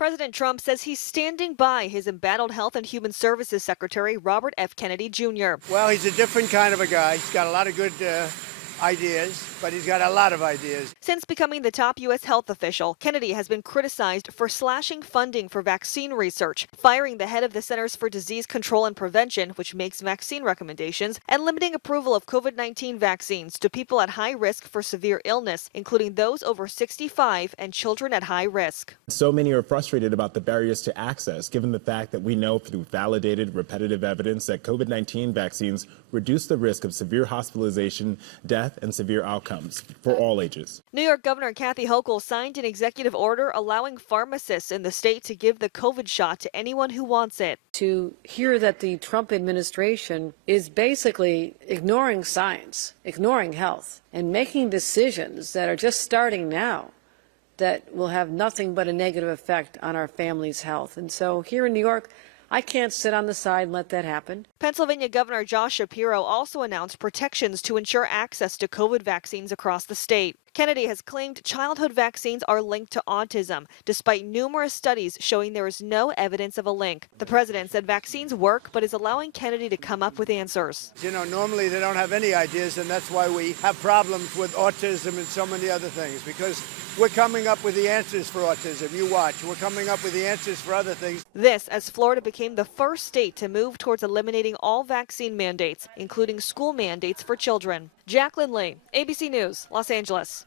President Trump says he's standing by his embattled Health and Human Services Secretary Robert F. Kennedy Jr. Well, he's a different kind of a guy. He's got a lot of good ideas, but he's got a lot of ideas. Since becoming the top U.S. health official, Kennedy has been criticized for slashing funding for vaccine research, firing the head of the Centers for Disease Control and Prevention, which makes vaccine recommendations, and limiting approval of COVID-19 vaccines to people at high risk for severe illness, including those over 65 and children at high risk. So many are frustrated about the barriers to access, given the fact that we know through validated, repetitive evidence that COVID-19 vaccines reduce the risk of severe hospitalization, death, and severe outcomes for all ages. New York Governor Kathy Hochul signed an executive order allowing pharmacists in the state to give the COVID shot to anyone who wants it. To hear that the Trump administration is basically ignoring science, ignoring health, and making decisions that are just starting now that will have nothing but a negative effect on our families' health. And so here in New York, I can't sit on the side and let that happen. Pennsylvania Governor Josh Shapiro also announced protections to ensure access to COVID vaccines across the state. Kennedy has claimed childhood vaccines are linked to autism, despite numerous studies showing there is no evidence of a link. The president said vaccines work, but is allowing Kennedy to come up with answers. You know, normally they don't have any ideas, and that's why we have problems with autism and so many other things, because we're coming up with the answers for autism. You watch. We're coming up with the answers for other things. This as Florida became the first state to move towards eliminating all vaccine mandates, including school mandates for children. Jacqueline Lee, ABC News, Los Angeles.